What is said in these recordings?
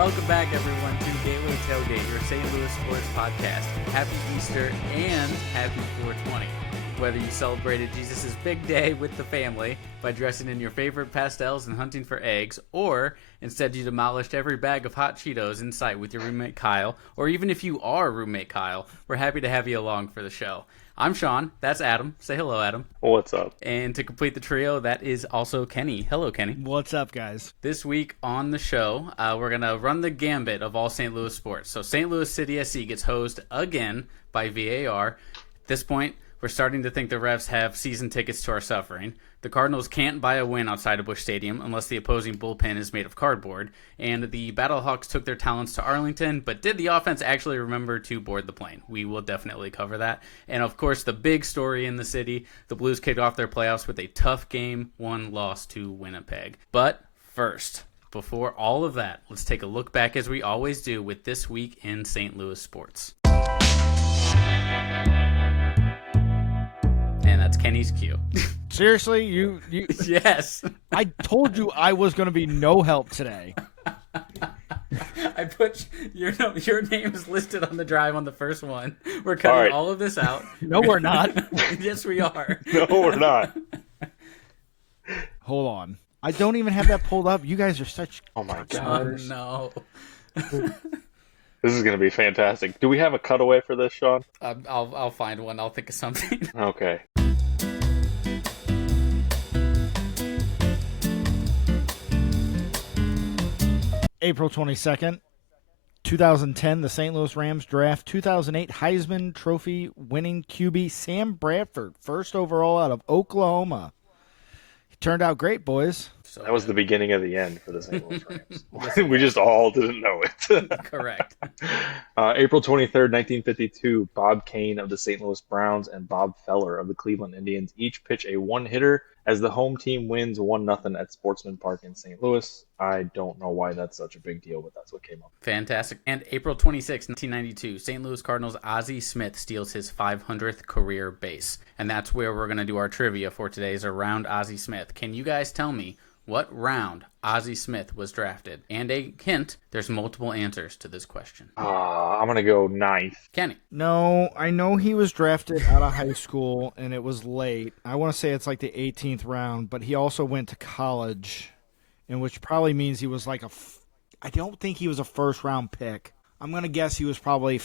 Welcome back, everyone, to Gateway Tailgate, your St. Louis sports podcast. Happy Easter and happy 420. Whether you celebrated Jesus' big day with the family by dressing in your favorite pastels and hunting for eggs, or instead you demolished every bag of hot Cheetos in sight with your roommate Kyle, or even if you are roommate Kyle, we're happy to have you along for the show. I'm Sean. That's Adam. Say hello, Adam. What's up? And to complete the trio, that is also Kenny. Hello, Kenny. What's up, guys? This week on the show, we're going to run the gambit of all St. Louis sports. So St. Louis City SC gets hosed again by VAR. At this point, we're starting to think the refs have season tickets to our suffering. The Cardinals can't buy a win outside of Busch Stadium unless the opposing bullpen is made of cardboard. And the Battlehawks took their talents to Arlington, but did the offense actually remember to board the plane? We will definitely cover that. And of course, the big story in the city, the Blues kicked off their playoffs with a tough Game 1 loss to Winnipeg. But first, before all of that, let's take a look back as we always do with This Week in St. Louis Sports. And that's Kenny's cue. Seriously, you Yes. I told you I was going to be no help today. I put your name is listed on the drive on the first one. We're cutting all of this out. No, we're not. Yes, we are. No, we're not. Hold on. I don't even have that pulled up. You guys are such... Oh, my Oh, God. no. This is going to be fantastic. Do we have a cutaway for this, Sean? I'll find one. I'll think of something. Okay. April 22nd, 2010, the St. Louis Rams draft 2008 Heisman Trophy winning QB Sam Bradford, first overall out of Oklahoma. He turned out great, boys. So That was the beginning of the end for the St. Louis Rams. We just all didn't know it. correct. April 23rd, 1952, Bob Kane of the St. Louis Browns and Bob Feller of the Cleveland Indians each pitch a one-hitter as the home team wins 1-0 at Sportsman Park in St. Louis. I don't know why that's such a big deal, but that's what came up. Fantastic. And April 26, 1992, St. Louis Cardinals Ozzie Smith steals his 500th career base. And that's where we're going to do our trivia for today's Around Ozzie Smith. Can you guys tell me what round Ozzie Smith was drafted? And a hint, there's multiple answers to this question. I'm going to go 9th. Kenny. No, I know he was drafted out of high school, and it was late. I want to say it's like the 18th round, but he also went to college, and which probably means he was like I don't think he was a first-round pick. I'm going to guess he was probably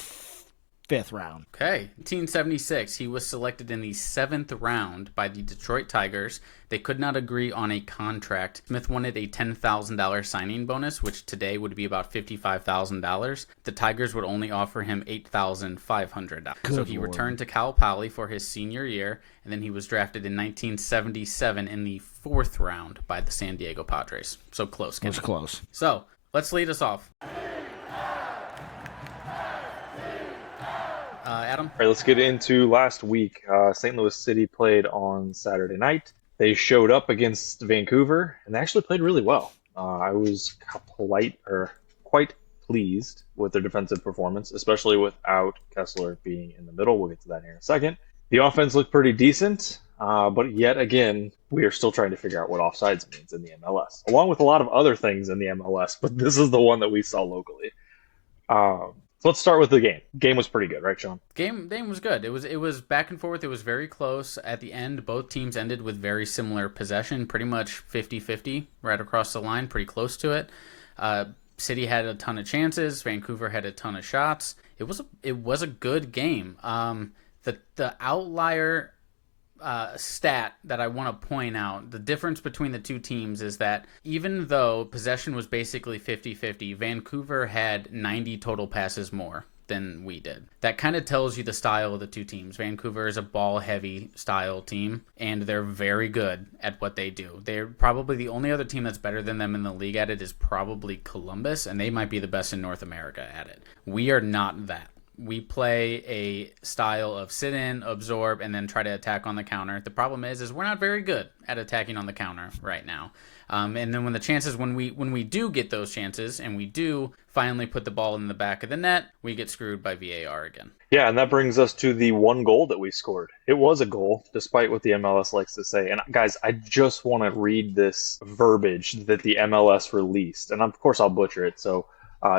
fifth round. Okay. 1976, he was selected in the 7th round by the Detroit Tigers. They could not agree on a contract. Smith wanted a $10,000 signing bonus, which today would be about $55,000. The Tigers would only offer him $8,500. So he returned to Cal Poly for his senior year, and then he was drafted in 1977 in the 4th round by the San Diego Padres. So close, Kenny. It was close. So let's lead us off. Adam? All right, let's get into last week. St. Louis City played on Saturday night. They showed up against Vancouver, and they actually played really well. I was quite pleased with their defensive performance, especially without Kessler being in the middle. We'll get to that here in a second. The offense looked pretty decent, but yet again, we are still trying to figure out what offsides means in the MLS, along with a lot of other things in the MLS, but this is the one that we saw locally. So let's start with the game. Game was pretty good, right, Sean? Game was good. It was back and forth. It was very close. At the end, both teams ended with very similar possession, pretty much 50-50 right across the line, pretty close to it. City had a ton of chances. Vancouver had a ton of shots. It was a good game. The outlier stat that I want to point out, the difference between the two teams is that even though possession was basically 50-50, Vancouver had 90 total passes more than we did. That kind of tells you the style of the two teams. Vancouver is a ball-heavy style team, and they're very good at what they do. They're probably the only other team that's better than them in the league at it is probably Columbus, and they might be the best in North America at it. We are not that. We play a style of sit in, absorb, and then try to attack on the counter. The problem is we're not very good at attacking on the counter right now. And then when we do get those chances, and we do finally put the ball in the back of the net, we get screwed by VAR again. Yeah, and that brings us to the one goal that we scored. It was a goal, despite what the MLS likes to say. And guys, I just want to read this verbiage that the MLS released. And of course I'll butcher it, so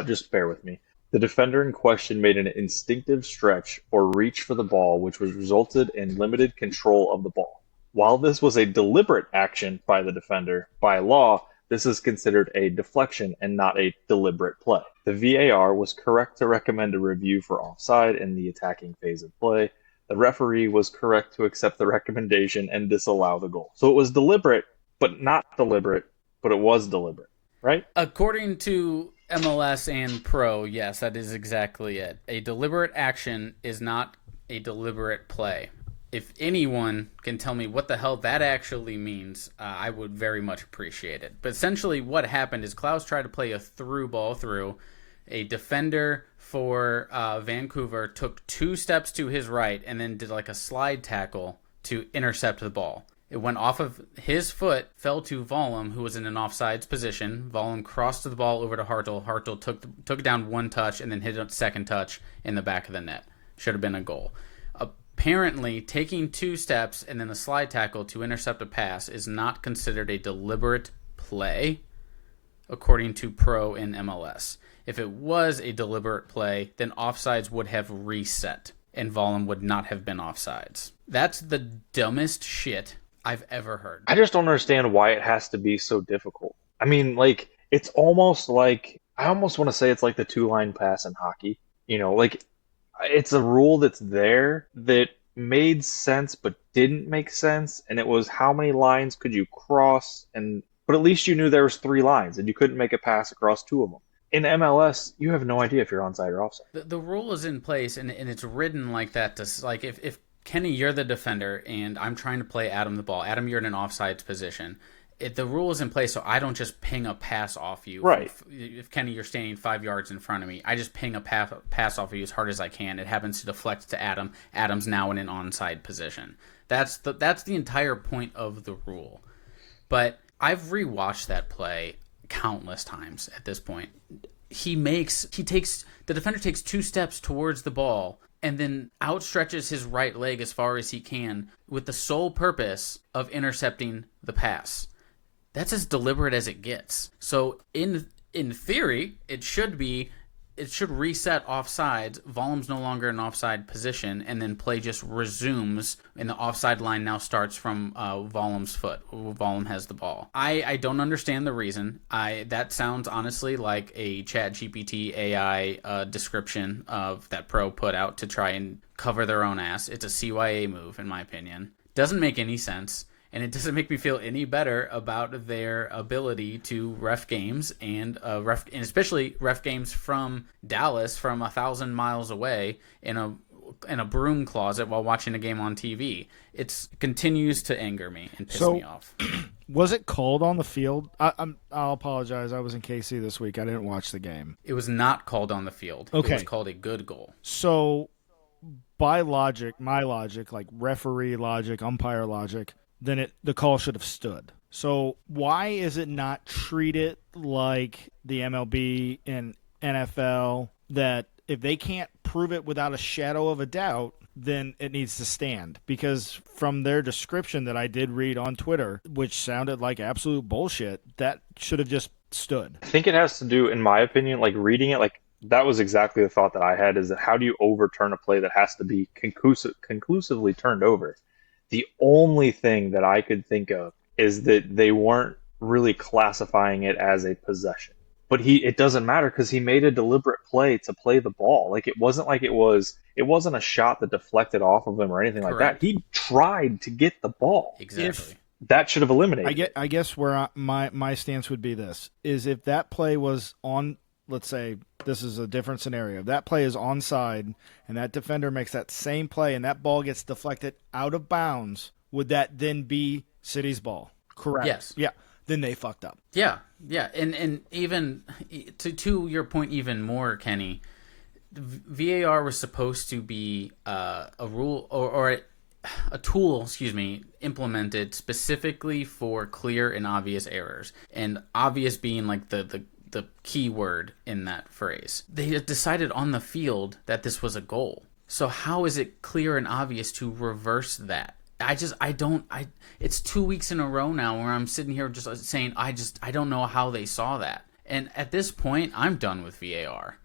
Just bear with me. The defender in question made an instinctive stretch or reach for the ball, which was resulted in limited control of the ball. While this was a deliberate action by the defender, by law, this is considered a deflection and not a deliberate play. The VAR was correct to recommend a review for offside in the attacking phase of play. The referee was correct to accept the recommendation and disallow the goal. So it was deliberate, but not deliberate, but it was deliberate, right? According to MLS and Pro, yes, that is exactly it. A deliberate action is not a deliberate play. If anyone can tell me what the hell that actually means, I would very much appreciate it. But essentially what happened is Klaus tried to play a through ball through. A defender for Vancouver took 2 steps to his right and then did like a slide tackle to intercept the ball. It went off of his foot, fell to Vollum, who was in an offsides position. Vollum crossed the ball over to Hartl. Hartl took it down 1 touch and then hit a second touch in the back of the net. Should have been a goal. Apparently, taking 2 steps and then a slide tackle to intercept a pass is not considered a deliberate play, according to Pro in MLS. If it was a deliberate play, then offsides would have reset, and Vollum would not have been offsides. That's the dumbest shit I've ever heard. I just don't understand why it has to be so difficult. I mean, like, it's almost like, I almost want to say it's like the 2-line pass in hockey. You know, like, it's a rule that's there that made sense but didn't make sense, and it was how many lines could you cross, but at least you knew there was 3 lines, and you couldn't make a pass across 2 of them. In MLS, you have no idea if you're onside or offside. The rule is in place, and it's written like that. Like if Kenny, you're the defender, and I'm trying to play Adam the ball. Adam, you're in an offsides position. The rule is in place, so I don't just ping a pass off you. Right. If Kenny, you're standing 5 yards in front of me, I just ping a pass off of you as hard as I can. It happens to deflect to Adam. Adam's now in an onside position. That's the entire point of the rule. But I've rewatched that play countless times at this point. The defender takes 2 steps towards the ball and then outstretches his right leg as far as he can with the sole purpose of intercepting the pass. That's as deliberate as it gets. So in theory, it should reset offsides. Vollum's no longer in offside position, and then play just resumes, and the offside line now starts from Vollum's foot. Vollum has the ball. I don't understand the reason. That sounds honestly like a ChatGPT AI description of that Pro put out to try and cover their own ass. It's a CYA move, in my opinion. Doesn't make any sense. And it doesn't make me feel any better about their ability to ref games and especially ref games from Dallas, from 1,000 miles away in a broom closet while watching a game on TV. It continues to anger me and piss me off. Was it called on the field? I'll apologize. I was in KC this week. I didn't watch the game. It was not called on the field. Okay. It was called a good goal. So, by logic, my logic, like referee logic, umpire logic, then the call should have stood. So why is it not treated like the MLB and NFL, that if they can't prove it without a shadow of a doubt, then it needs to stand? Because from their description that I did read on Twitter, which sounded like absolute bullshit, that should have just stood. I think it has to do, in my opinion, like reading it, like that was exactly the thought that I had, is that how do you overturn a play that has to be conclusively turned over? The only thing that I could think of is that they weren't really classifying it as a possession. But it doesn't matter because he made a deliberate play to play the ball. Like it wasn't a shot that deflected off of him or anything like that. He tried to get the ball. Exactly. That should have eliminated. I guess where my stance would be this is, if that play was on, let's say this is a different scenario. If that play is onside and that defender makes that same play and that ball gets deflected out of bounds, would that then be City's ball? Correct. Yes. Yeah. Then they fucked up. Yeah. Yeah. And even to your point even more, Kenny, VAR was supposed to be a rule or a tool, implemented specifically for clear and obvious errors. And obvious being like the key word in that phrase. They had decided on the field that this was a goal. So how is it clear and obvious to reverse that? It's 2 weeks in a row now where I'm sitting here just saying, I don't know how they saw that. And at this point, I'm done with VAR.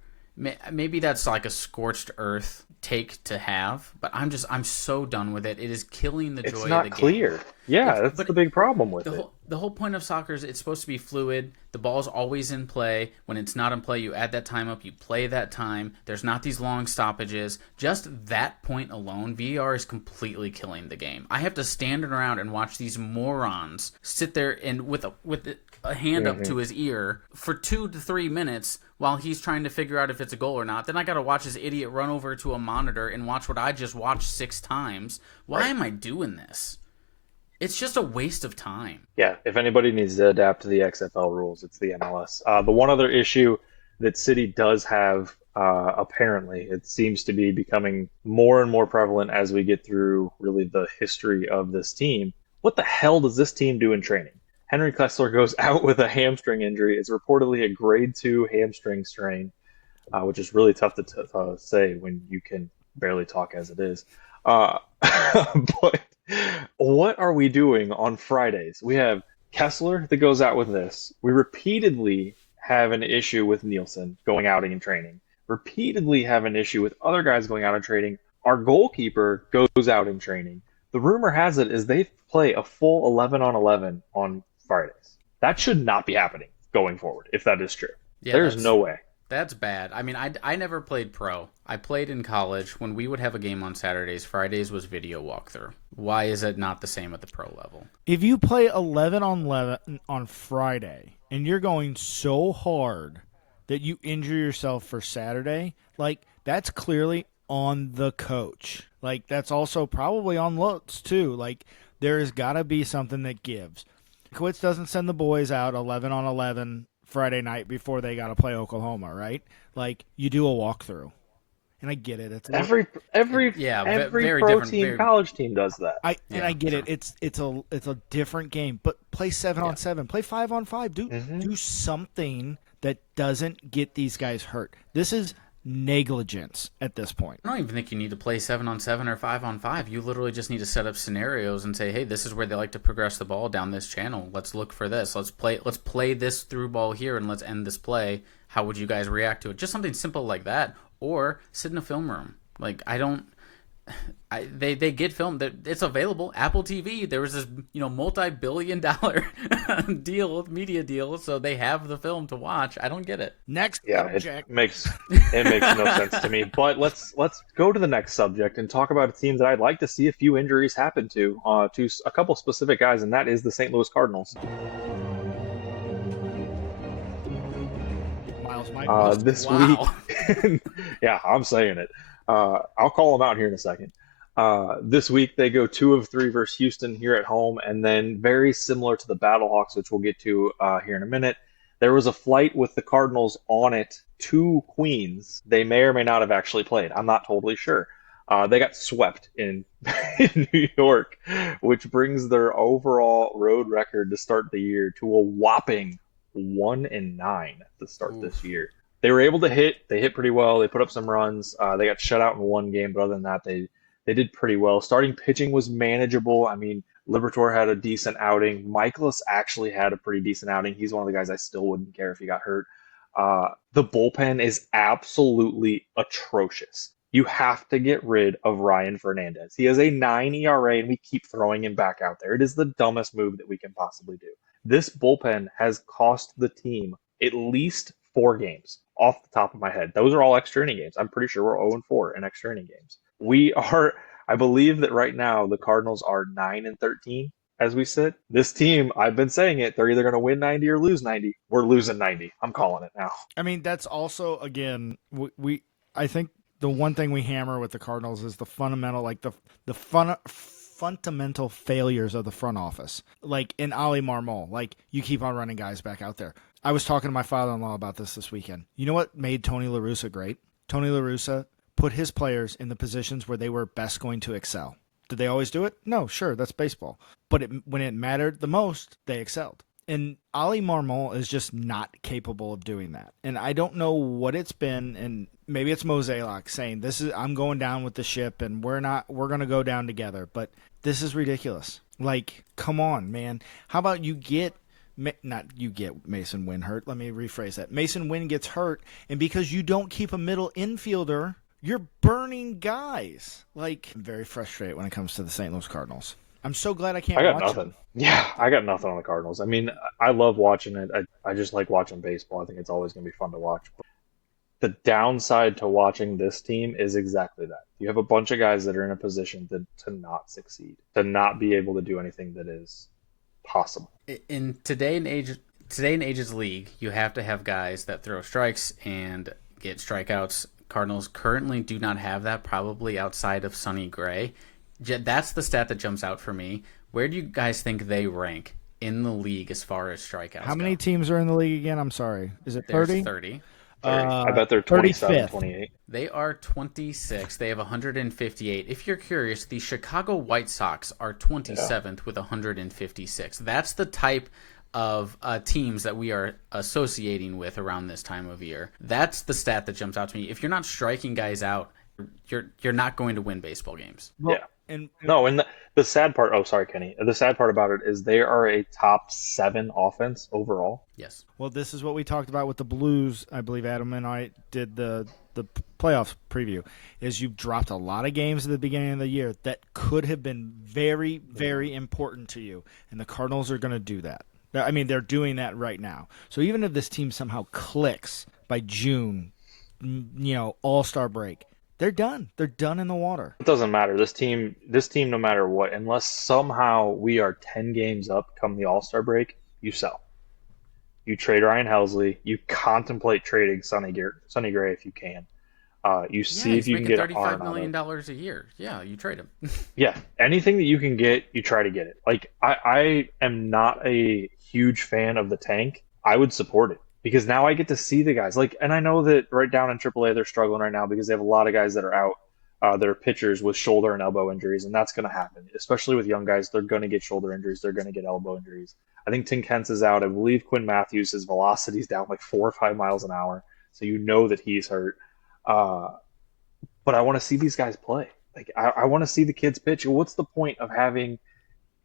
Maybe that's like a scorched earth take to have, but I'm so done with it. It is killing the joy of the game. It's not clear. Yeah, that's the big problem with it. The whole point of soccer is it's supposed to be fluid. The ball's always in play. When it's not in play, you add that time up. You play that time. There's not these long stoppages. Just that point alone, VAR is completely killing the game. I have to stand around and watch these morons sit there and with a hand up to his ear for 2 to 3 minutes while he's trying to figure out if it's a goal or not. Then I got to watch this idiot run over to a monitor and watch what I just watched 6 times. Why am I doing this? It's just a waste of time. Yeah, if anybody needs to adapt to the XFL rules, it's the MLS. The one other issue that City does have, apparently, it seems to be becoming more and more prevalent as we get through really the history of this team. What the hell does this team do in training? Henry Kessler goes out with a hamstring injury. It's reportedly a grade 2 hamstring strain, which is really tough to say when you can barely talk as it is. But what are we doing on Fridays? We have Kessler that goes out with this. We repeatedly have an issue with Nielsen going out in training. Repeatedly have an issue with other guys going out in training. Our goalkeeper goes out in training. The rumor has it is they play a full 11 on 11 on Fridays. That should not be happening going forward, if that is true. Yeah, there's no way. That's bad. I mean, I never played pro. I played in college. When we would have a game on Saturdays, Fridays was video walkthrough. Why is it not the same at the pro level? If you play 11 on 11 on Friday and you're going so hard that you injure yourself for Saturday, like, that's clearly on the coach. Like, that's also probably on Lutz, too. Like, there has got to be something that gives. Quits doesn't send the boys out 11 on 11 Friday night before they got to play Oklahoma, right? Like, you do a walkthrough. And I get it. It's every pro team, college team does that. And I get it. It's a different game, but play 7 on 7, play 5 on 5. Do something that doesn't get these guys hurt. This is negligence at this point. I don't even think you need to play 7 on 7 or 5 on 5. You literally just need to set up scenarios and say, hey, this is where they like to progress the ball down this channel. Let's look for this. Let's play this through ball here and let's end this play. How would you guys react to it? Just something simple like that. Or sit in a film room. Like, they get filmed. It's available. Apple TV. There was this multi-billion-dollar media deal, so they have the film to watch. I don't get it. Next subject. It makes no sense to me. But let's go to the next subject and talk about a team that I'd like to see a few injuries happen to a couple specific guys, and that is the St. Louis Cardinals. This week, yeah, I'm saying it. I'll call them out here in a second. This week they go 2 of 3 versus Houston here at home, and then very similar to the Battlehawks, which we'll get to here in a minute. There was a flight with the Cardinals on it to Queens. They may or may not have actually played. I'm not totally sure. They got swept in New York, which brings their overall road record to start the year to a whopping 1-9 to start this year. They were able to hit. They hit pretty well. They put up some runs. They got shut out in one game, but other than that, they did pretty well. Starting pitching was manageable. I mean, Liberatore had a decent outing. Michaelis actually had a pretty decent outing. He's one of the guys I still wouldn't care if he got hurt. The bullpen is absolutely atrocious. You have to get rid of Ryan Fernandez. He has a 9 ERA, and we keep throwing him back out there. It is the dumbest move that we can possibly do. This bullpen has cost the team at least 4 games off the top of my head. Those are all extra inning games. I'm pretty sure we're 0-4 in extra inning games. I believe that right now the Cardinals are 9-13 as we sit. This team, I've been saying it, they're either going to win 90 or lose 90. We're losing 90. I'm calling it now. I mean, that's also, again, I think the one thing we hammer with the Cardinals is the fundamental, like the fundamental failures of the front office. Like in Ali Marmol, like you keep on running guys back out there. I was talking to my father-in-law about this weekend. You know what made Tony La Russa great? Tony La Russa put his players in the positions where they were best going to excel. Did they always do it? No, sure, that's baseball. But when it mattered the most, they excelled. And Ali Marmol is just not capable of doing that. And I don't know what it's been, and maybe it's Mozeliak saying, I'm going down with the ship, and we're going to go down together. But this is ridiculous. Like, come on, man. How about you get not you get Mason Wynn hurt. Let me rephrase that. Mason Wynn gets hurt, and because you don't keep a middle infielder, you're burning guys. Like, I'm very frustrated when it comes to the St. Louis Cardinals. I'm so glad I can't I got watch nothing. them. Yeah, I got nothing on the Cardinals. I mean, I love watching it. I just like watching baseball. I think it's always going to be fun to watch. But the downside to watching this team is exactly that. You have a bunch of guys that are in a position to not succeed, to not be able to do anything that is possible. In today and age's league, you have to have guys that throw strikes and get strikeouts. Cardinals currently do not have that, probably outside of Sonny Gray. That's the stat that jumps out for me. Where do you guys think they rank in the league as far as strikeouts How go? many teams are in the league again? I'm sorry. Is it 30? There's 30. I bet they're 27, 35th. 28. They are 26. They have 158. If you're curious, the Chicago White Sox are 27th with 156. That's the type of teams that we are associating with around this time of year. That's the stat that jumps out to me. If you're not striking guys out, you're not going to win baseball games. Well, Yeah. And No, and the sad part, oh, sorry, Kenny. The sad part about it is they are a top 7 offense overall. Yes. Well, this is what we talked about with the Blues. I believe Adam and I did the playoff preview. Is you've dropped a lot of games at the beginning of the year that could have been very, very important to you, and the Cardinals are going to do that. I mean, they're doing that right now. So even if this team somehow clicks by June, All-Star break, they're done. They're done in the water. It doesn't matter. This team, no matter what, unless somehow we are 10 games up come the All-Star break, you sell. You trade Ryan Helsley. You contemplate trading Sonny Gray if you can. You see if you can get $35 million a year. Yeah, you trade him. Yeah, anything that you can get, you try to get it. Like, I am not a huge fan of the tank. I would support it because now I get to see the guys. Like, and I know that right down in AAA they're struggling right now because they have a lot of guys that are out. They're pitchers with shoulder and elbow injuries, and that's going to happen. Especially with young guys, they're going to get shoulder injuries. They're going to get elbow injuries. I think Tim Kent's is out. I believe Quinn Matthews, his velocity is down like 4 or 5 miles an hour, so you know that he's hurt. But I want to see these guys play. Like, I want to see the kids pitch. What's the point of having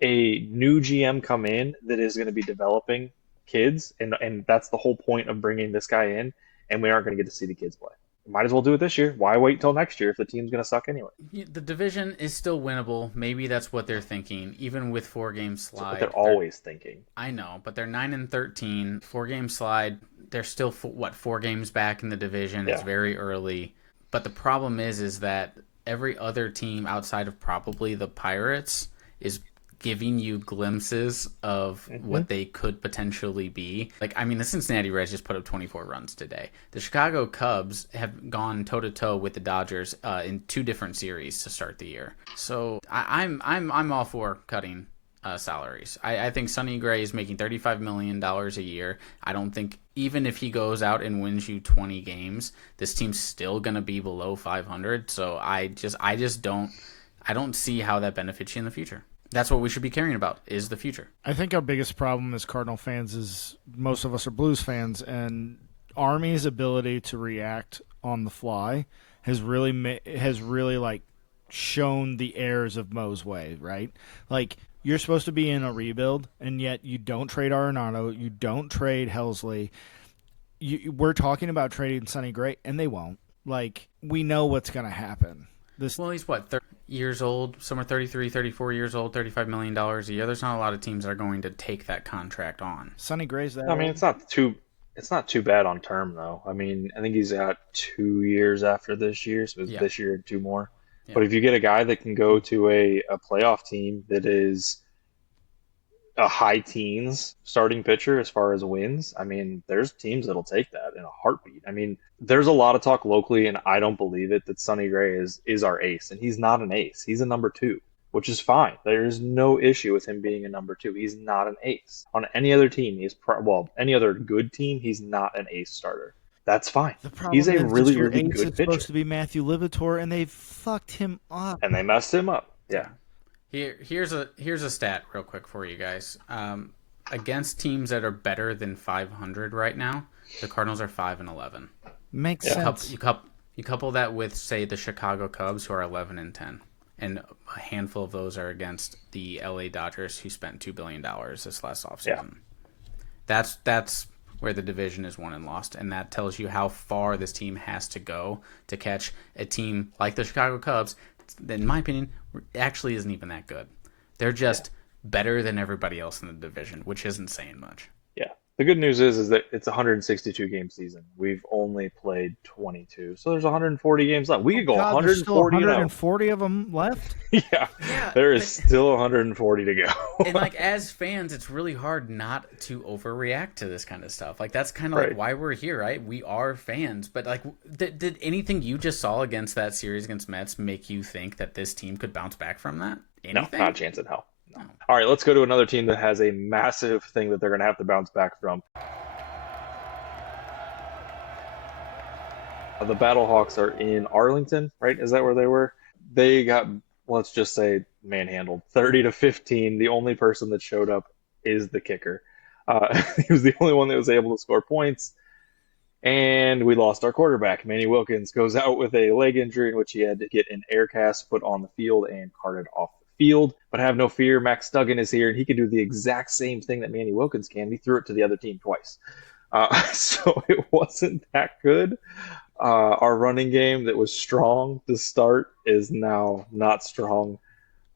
a new GM come in that is going to be developing kids? And that's the whole point of bringing this guy in, and we aren't going to get to see the kids play. Might as well do it this year. Why wait until next year if the team's going to suck anyway? The division is still winnable. Maybe that's what they're thinking, even with 4-game slide. They're always thinking. I know, but they're 9-13, 4-game slide. They're still 4 games back in the division. Yeah. It's very early. But the problem is that every other team outside of probably the Pirates is giving you glimpses of what they could potentially be. Like, I mean, the Cincinnati Reds just put up 24 runs today. The Chicago Cubs have gone toe-to-toe with the Dodgers in 2 different series to start the year. So I'm all for cutting salaries. I think Sonny Gray is making $35 million a year. I don't think even if he goes out and wins you 20 games, this team's still going to be below 500. So I don't see how that benefits you in the future. That's what we should be caring about, is the future. I think our biggest problem as Cardinal fans is most of us are Blues fans, and Army's ability to react on the fly has really like shown the errors of Mo's way, right? Like, you're supposed to be in a rebuild, and yet you don't trade Arenado, you don't trade Helsley. We're talking about trading Sonny Gray, and they won't. Like, we know what's going to happen. Well, he's what, 30 years old, somewhere 33, 34 years old, $35 million a year. There's not a lot of teams that are going to take that contract on. Sonny Gray's that I mean, old? it's not too bad on term though. I mean, I think he's got 2 years after this year, so it's this year and 2 more. Yeah. But if you get a guy that can go to a playoff team that is a high teens starting pitcher as far as wins, I mean, there's teams that'll take that in a heartbeat. I mean, there's a lot of talk locally, and I don't believe it, that Sonny Gray is our ace, and he's not an ace. He's a number 2, which is fine. There's no issue with him being a number 2. He's not an ace. On any other team, any other good team, he's not an ace starter. That's fine. He's a really, really good pitcher. Supposed to be Matthew Livator, and they fucked him up. And they messed him up. Yeah. Here's a stat real quick for you guys. Against teams that are better than 500 right now, the Cardinals are 5-11. Makes sense. You couple that with, say, the Chicago Cubs, who are 11-10, and a handful of those are against the LA Dodgers, who spent $2 billion this last offseason. That's where the division is won and lost, and that tells you how far this team has to go to catch a team like the Chicago Cubs that, in my opinion, actually isn't even that good. They're just better than everybody else in the division, which isn't saying much. Yeah. The good news is that it's a 162 game season. We've only played 22, so there's 140 games left. We could go 140. Still 140 of them left. Yeah, there is still 140 to go. And like as fans, it's really hard not to overreact to this kind of stuff. Like that's kind of like why we're here, right? We are fans, but like, did anything you just saw against that series against Mets make you think that this team could bounce back from that? Anything? No, not a chance in hell. No. All right, let's go to another team that has a massive thing that they're going to have to bounce back from. The Battlehawks are in Arlington, right? Is that where they were? They got, let's just say, manhandled 30-15. The only person that showed up is the kicker. He was the only one that was able to score points. And we lost our quarterback. Manny Wilkins goes out with a leg injury in which he had to get an air cast put on the field and carted off the field. But have no fear, Max Duggan is here, and he can do the exact same thing that Manny Wilkins can. He threw it to the other team twice. So it wasn't that good. Our running game that was strong to start is now not strong.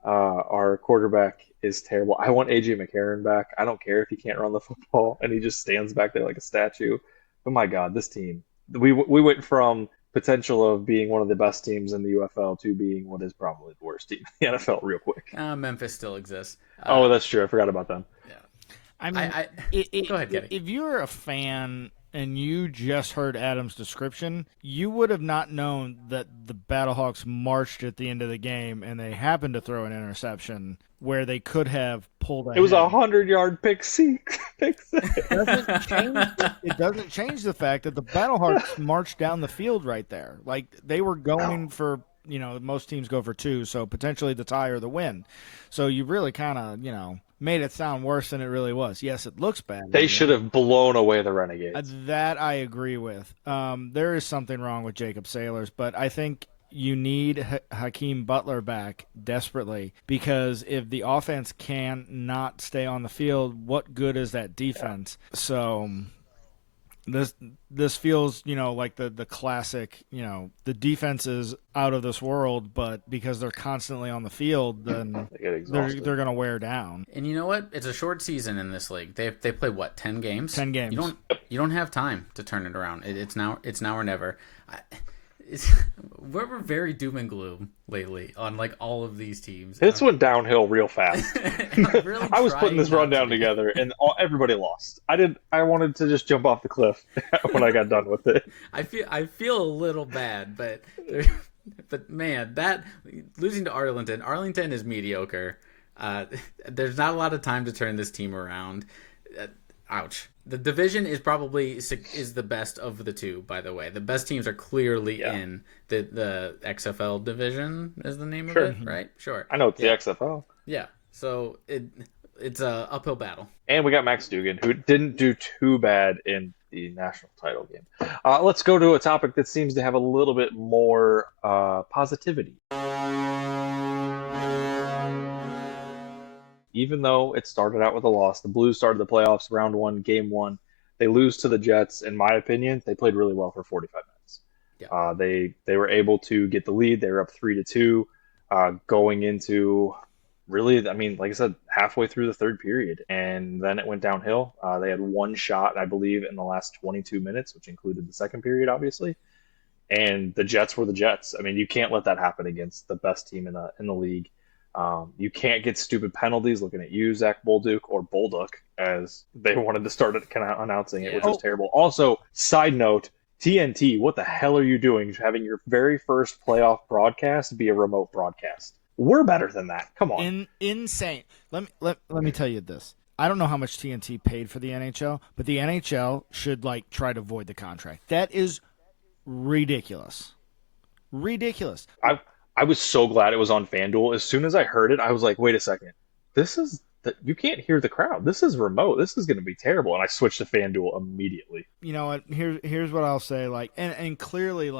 Our quarterback is terrible. I want AJ McCarron back. I don't care if he can't run the football and he just stands back there like a statue. But my God, this team. We went from potential of being one of the best teams in the UFL to being what is probably the worst team in the NFL real quick. Memphis still exists. Oh, that's true. I forgot about them. Yeah. I mean, go ahead, Getty. If you're a fan and you just heard Adam's description, you would have not known that the Battlehawks marched at the end of the game and they happened to throw an interception where they could have pulled ahead. It was 100-yard pick six. It doesn't change the fact that the Battlehawks marched down the field right there. Like, they were going for, most teams go for 2, so potentially the tie or the win. So you really kind of, made it sound worse than it really was. Yes, it looks bad. They should have blown away the Renegades. That I agree with. There is something wrong with Jacob Sailors, but I think you need Hakeem Butler back desperately, because if the offense can not stay on the field, what good is that defense? So this feels, like the classic, the defense is out of this world, but because they're constantly on the field, then they're going to wear down. And you know what? It's a short season in this league. They play what, 10 games? 10 games. You don't have time to turn it around. It's now or never. We're very doom and gloom lately on like all of these teams. This went downhill real fast. Really I was putting this rundown together, and everybody lost. I wanted to just jump off the cliff when I got done with it. I feel a little bad, but man, that losing to Arlington is mediocre. There's not a lot of time to turn this team around. Ouch. The division is probably the best of the two, by the way. The best teams are clearly in the XFL division is the name of it, right? Sure. I know it's the XFL. Yeah. So it's a uphill battle. And we got Max Duggan, who didn't do too bad in the national title game. Let's go to a topic that seems to have a little bit more positivity. Even though it started out with a loss, the Blues started the playoffs round 1, game 1. They lose to the Jets. In my opinion, they played really well for 45 minutes. Yeah. They were able to get the lead. They were up 3-2 going into really, like I said, halfway through the third period. And then it went downhill. They had one shot, I believe, in the last 22 minutes, which included the second period, obviously. And the Jets were the Jets. You can't let that happen against the best team in the league. You can't get stupid penalties. Looking at you, Zach Bolduc, or Bolduc, as they wanted to start announcing it, which was terrible. Also, side note, TNT, what the hell are you doing having your very first playoff broadcast be a remote broadcast? We're better than that. Come on. Insane. Let me tell you this. I don't know how much TNT paid for the NHL, but the NHL should try to void the contract. That is ridiculous. Ridiculous. I was so glad it was on FanDuel. As soon as I heard it, I was like, wait a second. You can't hear the crowd. This is remote. This is going to be terrible. And I switched to FanDuel immediately. You know what? Here's what I'll say. And clearly,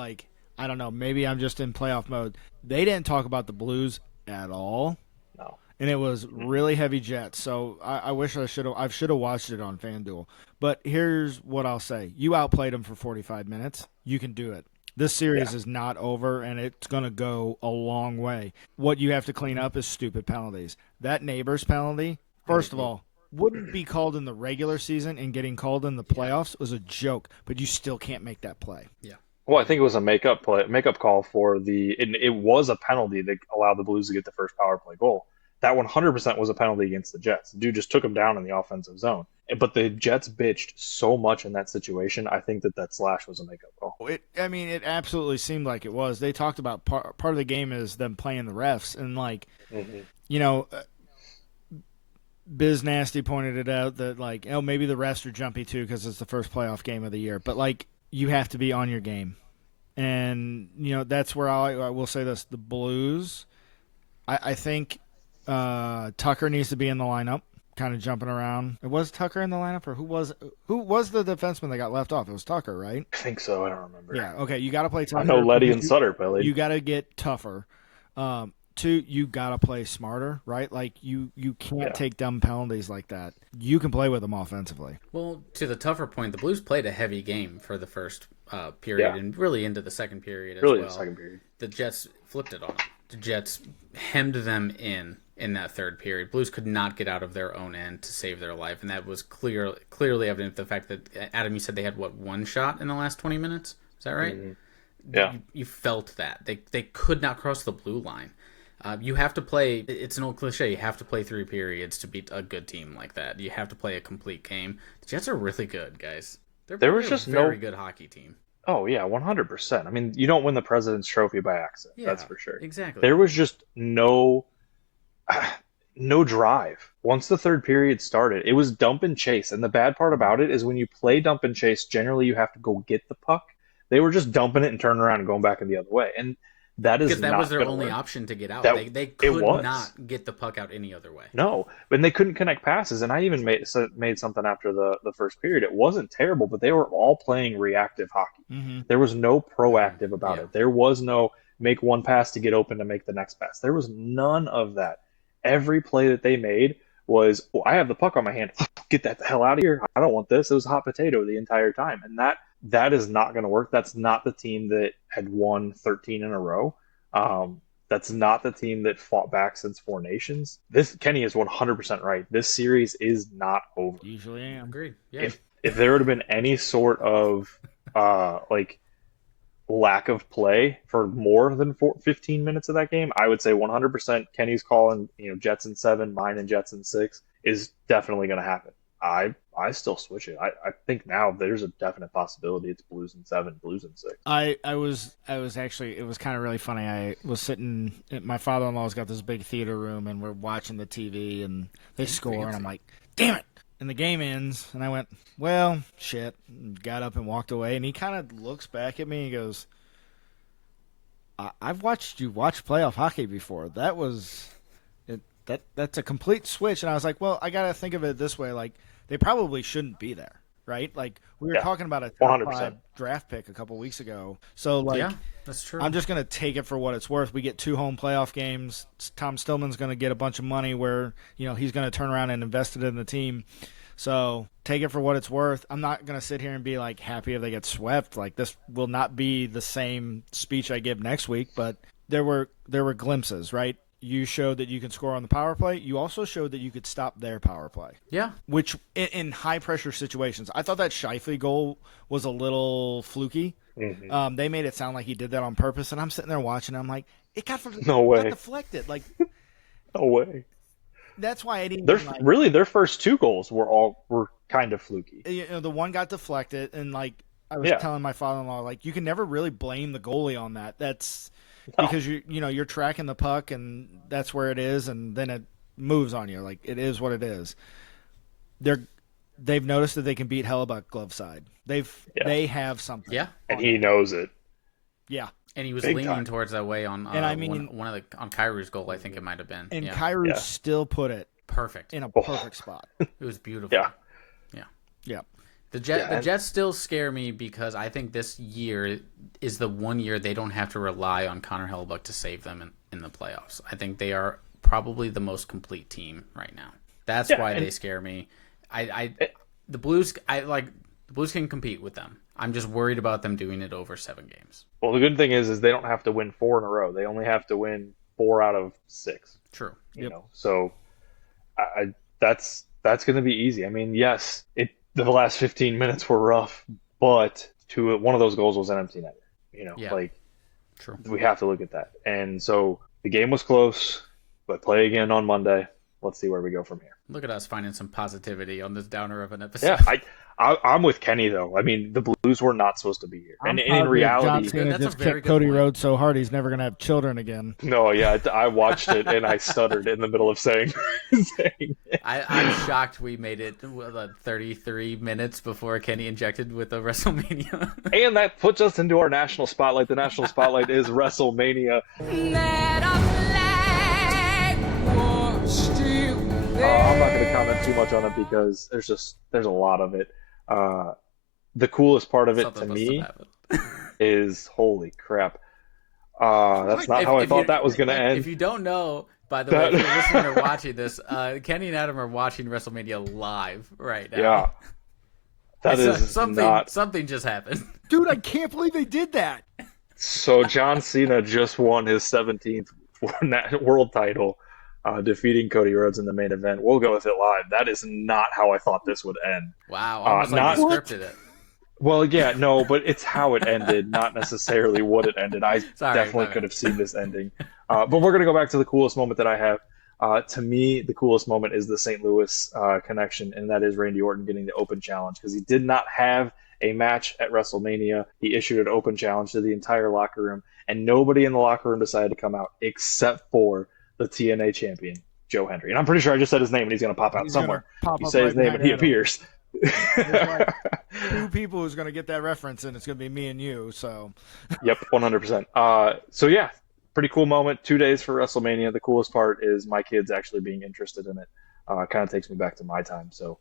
I don't know, maybe I'm just in playoff mode. They didn't talk about the Blues at all. No. and it was really heavy Jets. So I wish I should have watched it on FanDuel. But here's what I'll say: you outplayed them for 45 minutes. You can do it. This series is not over, and it's going to go a long way. What you have to clean up is stupid penalties. That Neighbors penalty, first of all, wouldn't be called in the regular season, and getting called in the playoffs was a joke, but you still can't make that play. Yeah. Well, I think it was a makeup call for it was a penalty that allowed the Blues to get the first power play goal. That 100% was a penalty against the Jets. The dude just took him down in the offensive zone. But the Jets bitched so much in that situation. I think that slash was a makeup call. It absolutely seemed like it was. They talked about part of the game is them playing the refs, and Biz Nasty pointed it out that maybe the refs are jumpy too because it's the first playoff game of the year. But you have to be on your game, and that's where I will say this: the Blues. I think Tucker needs to be in the lineup, kind of jumping around. Was Tucker in the lineup, or who was the defenseman that got left off? It was Tucker, right? I think so. I don't remember. Yeah. Okay. You got to play Tucker. I know Letty and Sutter played. You got to get tougher. Two, you got to play smarter, right? You can't take dumb penalties like that. You can play with them offensively. Well, to the tougher point, the Blues played a heavy game for the first period and really into the second period as well. Really, the second period. The Jets flipped it on them. The Jets hemmed them in that third period. Blues could not get out of their own end to save their life, and that was clearly evident. The fact that, Adam, you said they had, one shot in the last 20 minutes? Is that right? Mm-hmm. Yeah. You felt that. They could not cross the blue line. You have to play, it's an old cliche, you have to play 3 periods to beat a good team like that. You have to play a complete game. The Jets are really good, guys. There was just a very good hockey team. Oh, yeah, 100%. I mean, you don't win the President's Trophy by accident, that's for sure. Exactly. There was just no drive. Once the third period started, it was dump and chase. And the bad part about it is when you play dump and chase, generally you have to go get the puck. They were just dumping it and turning around and going back in the other way. And that is because that not was their only work. Option to get out. They it could was. not get the puck out any other way. No, and they couldn't connect passes. And I even made something after the first period. It wasn't terrible, but they were all playing reactive hockey. Mm-hmm. There was no proactive about it. There was no make one pass to get open to make the next pass. There was none of that. Every play that they made was, I have the puck on my hand. Get that the hell out of here. I don't want this. It was a hot potato the entire time. And that is not going to work. That's not the team that had won 13 in a row. That's not the team that fought back since Four Nations. Kenny is 100% right. This series is not over. Usually am. Agreed. Yeah. If there would have been any sort of lack of play for more than 15 minutes of that game, I would say 100% Kenny's call and Jets in 7, mine and Jets in 6 is definitely going to happen. I still switch it. I think now there's a definite possibility it's Blues in 7, Blues in 6. I was actually, it was kind of really funny. I was sitting, my father-in-law's got this big theater room, and we're watching the TV, and they score, and I'm like, damn it! And the game ends, and I went, well, shit, and got up and walked away, and he kind of looks back at me and goes, I've watched you watch playoff hockey before. That was, that's a complete switch. And I was like, well, I got to think of it this way, they probably shouldn't be there, right? We were talking about a top 5 draft pick a couple weeks ago. So, yeah, that's true. I'm just going to take it for what it's worth. We get 2 home playoff games. Tom Stillman's going to get a bunch of money where, he's going to turn around and invest it in the team. So take it for what it's worth. I'm not going to sit here and be happy if they get swept. This will not be the same speech I give next week, but there were glimpses, right? You showed that you can score on the power play. You also showed that you could stop their power play. Yeah. Which, in high-pressure situations, I thought that Scheifele goal was a little fluky. Mm-hmm. They made it sound like he did that on purpose, and I'm sitting there watching, and I'm like, it got deflected. No way. That's why I didn't really, their first 2 goals were kind of fluky. The one got deflected, and, I was telling my father-in-law, you can never really blame the goalie on that. That's... No. Because you're tracking the puck and that's where it is, and then it moves on you. It is what it is. They've noticed that they can beat Hellebuck glove side. They have something. Yeah, and he knows it. Yeah, and he was leaning towards that way on one of on Kyrie's goal. I think it might have been. And Kyrie still put it perfect in a perfect spot. It was beautiful. Yeah. The Jets still scare me because I think this year is the one year they don't have to rely on Connor Hellebuck to save them in the playoffs. I think they are probably the most complete team right now. That's why they scare me. The Blues can compete with them. I'm just worried about them doing it over 7 games. Well, the good thing is they don't have to win 4 in a row. They only have to win 4 out of 6. True. You know, so that's going to be easy. I mean, yes, the last 15 minutes were rough, but one of those goals was an empty netter. You know, true. We have to look at that. And so the game was close, but play again on Monday. Let's see where we go from here. Look at us finding some positivity on this downer of an episode. Yeah, I'm with Kenny though. I mean, the Blues were not supposed to be here, and in reality, John Cena just kicked Cody Rhodes so hard he's never gonna have children again. No, yeah, I watched it and I stuttered in the middle of saying it. I'm shocked we made it 33 minutes before Kenny injected with the WrestleMania. And that puts us into our national spotlight. The national spotlight is WrestleMania. I'm not going to comment too much on it because there's a lot of it. The coolest part of it to me is holy crap. That's not how I thought that was going to end. If you don't know, by the way, if you're listening or watching this, Kenny and Adam are watching WrestleMania live right now. Yeah. That is something just happened. Dude, I can't believe they did that. So John Cena just won his 17th world title. Defeating Cody Rhodes in the main event. We'll go with it live. That is not how I thought this would end. Wow, almost like you scripted it. Well, yeah, no, but it's how it ended, not necessarily what it ended. I definitely could have seen this ending. But we're going to go back to the coolest moment that I have. To me, the coolest moment is the St. Louis connection, and that is Randy Orton getting the open challenge because he did not have a match at WrestleMania. He issued an open challenge to the entire locker room, and nobody in the locker room decided to come out except for the TNA champion, Joe Hendry. And I'm pretty sure I just said his name and he's going to pop out somewhere. You say his name and he appears. There's like 2 people who's going to get that reference, and it's going to be me and you. So. Yep, 100%. So yeah, pretty cool moment. 2 days for WrestleMania. The coolest part is my kids actually being interested in it. Kind of takes me back to my time. So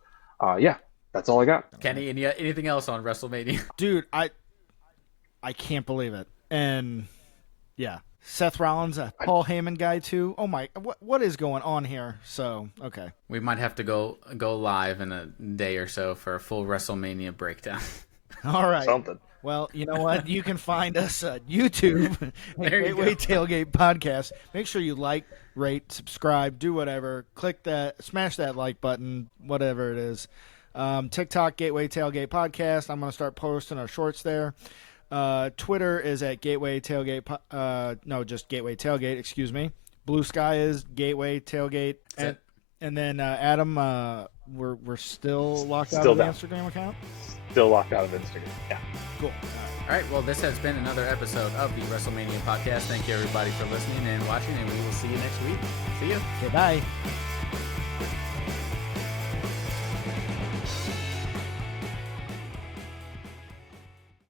yeah, that's all I got. Kenny, anything else on WrestleMania? Dude, I can't believe it. And yeah. Seth Rollins, a Paul Heyman guy too. Oh my, what is going on here? So, okay. We might have to go live in a day or so for a full WrestleMania breakdown. All right. Something. Well, you know what? You can find us at YouTube, Gateway Tailgate Podcast. Make sure you like, rate, subscribe, do whatever. Click that, smash that like button, whatever it is. TikTok, Gateway Tailgate Podcast. I'm going to start posting our shorts there. Twitter is at Gateway Tailgate. Just Gateway Tailgate. Excuse me. Blue Sky is Gateway Tailgate. And then Adam, we're still locked out of the Instagram account. Still locked out of Instagram. Yeah. Cool. All right. Well, this has been another episode of the WrestleMania podcast. Thank you everybody for listening and watching, and we will see you next week. See you. Okay. Bye.